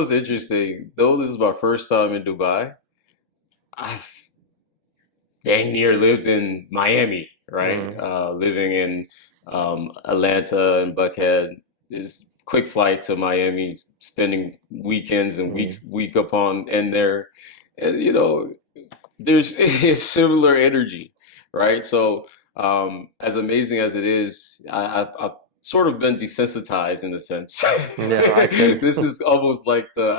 what's interesting? Though this is my first time in Dubai, I've dang near lived in Miami, right? Mm, Living in Atlanta and Buckhead is quick flight to Miami, spending weekends and mm. week upon end there, and there's it's similar energy, right? So as amazing as it is, I've sort of been desensitized in a sense. Yeah, I can. This is almost like the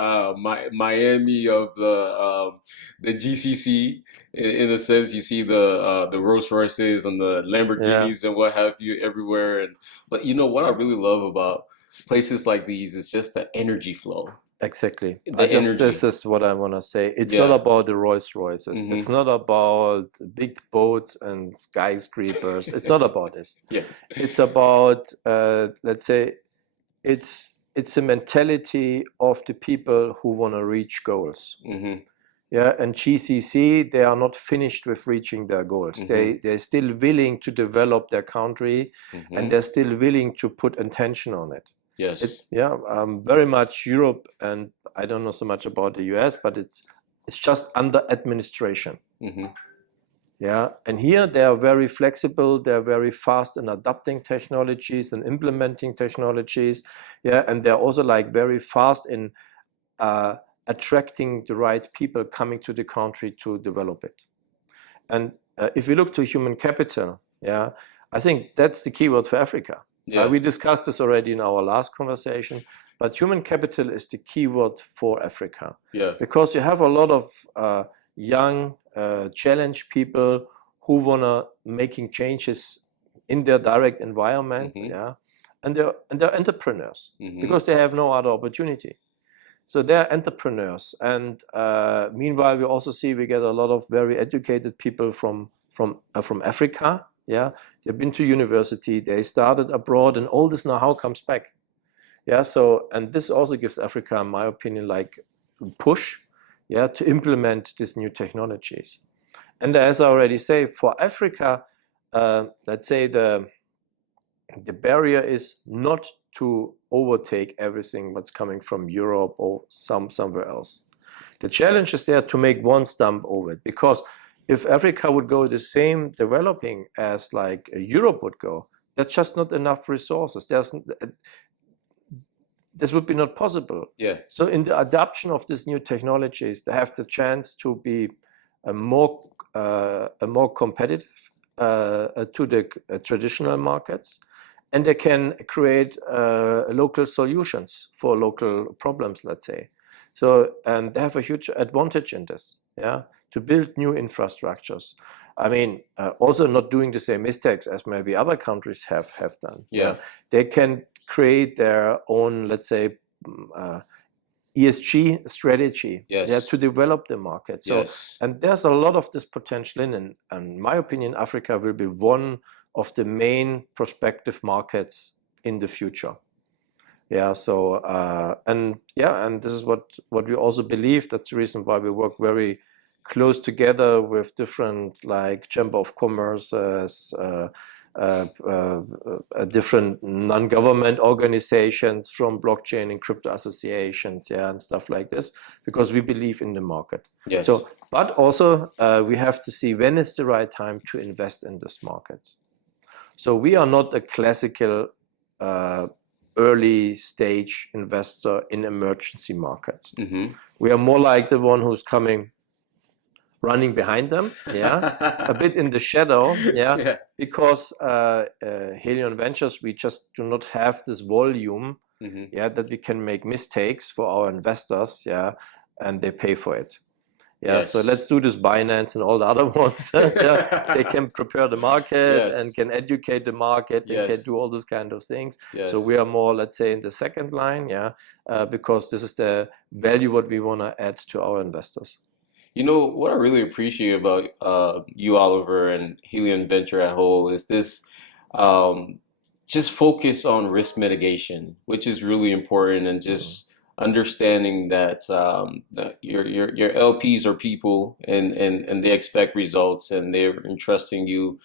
Miami of the GCC in a sense. You see the Rolls Royces and the Yeah, Lamborghinis and what have you everywhere, and but what I really love about places like these is just the energy flow, exactly. the This energy. is what I want to say. It's not Yeah. about the Rolls Royces. It's Hmm. not about big boats and skyscrapers. It's not about this. Yeah. It's about, let's say, it's the mentality of the people who want to reach goals. Hmm. Yeah, and GCC, they are not finished with reaching their goals. Hmm. They're still willing to develop their country, and Hmm. they're still willing to put intention on it. Yes. Yeah, very much Europe, and I don't know so much about the US, but it's just under administration. Hmm. Yeah, and here they are very flexible. They're very fast in adopting technologies and implementing technologies. Yeah, and they're also like very fast in uh, attracting the right people coming to the country to develop it. And if we look to human capital, yeah, I think that's the keyword for Africa. Yeah. We discussed this already in our last conversation, but human capital is the keyword for Africa Yeah. because you have a lot of young, challenged people who wanna making changes in their direct environment, Hmm. yeah, and they're entrepreneurs Hmm. because they have no other opportunity. So they're entrepreneurs, and meanwhile, we also see we get a lot of very educated people from Africa. Yeah, they've been to university, they started abroad, and all this know-how comes back. Yeah, so and this also gives Africa, in my opinion, like push, yeah, to implement these new technologies. And as I already say, for Africa, let's say the barrier is not to overtake everything what's coming from Europe or somewhere else. The challenge is there to make one stump over it, because if Africa would go the same developing as like Europe would go, that's just not enough resources. This would be not possible. Yeah. So in the adoption of these new technologies, they have the chance to be a more competitive to the traditional markets, and they can create local solutions for local problems, let's say. So, and they have a huge advantage in this, yeah, to build new infrastructures. I mean, also not doing the same mistakes as maybe other countries have done. Yeah, Yeah. they can create their own, let's say, ESG strategy, yeah, Yes. to develop the market. So, Yes. and there's a lot of this potential and in my opinion, Africa will be one of the main prospective markets in the future. Yeah. So, and yeah, and this is what we also believe. That's the reason why we work very close together with different like Chamber of Commerce, uh, uh, different non-government organizations from blockchain and crypto associations, yeah, and stuff like this, because we believe in the market. Yes. So, but also we have to see when is the right time to invest in this market. So we are not a classical uh, early stage investor in emergency markets. Hmm. We are more like the one who's coming running behind them, yeah, a bit in the shadow, yeah, Yeah. because Helion Ventures, we just do not have this volume, Hmm. yeah, that we can make mistakes for our investors, yeah, and they pay for it. Yeah, so Yes. let's do this Binance and all the other ones. Yeah, they can prepare the market and can Yes. educate the market and can do Yes. all those kind of things. So we Yes. are more, let's say, in the second line, yeah, because this is the value what we want to add to our investors. What I really appreciate about you, Oliver, and Helium Venture at whole is this um, just focus on risk mitigation, which is really important, and Mm. just understanding that your LPs are people, and they expect results, and they're entrusting you.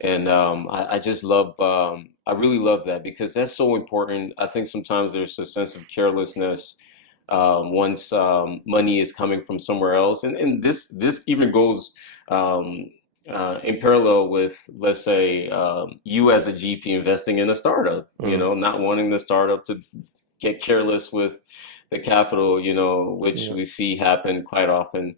And I just love, I really love that because that's so important. I think sometimes there's a sense of carelessness once money is coming from somewhere else. And this even goes in parallel with, let's say, you as a GP investing in a startup, Mm. not wanting the startup to get careless with the capital, which Yeah. we see happen quite often.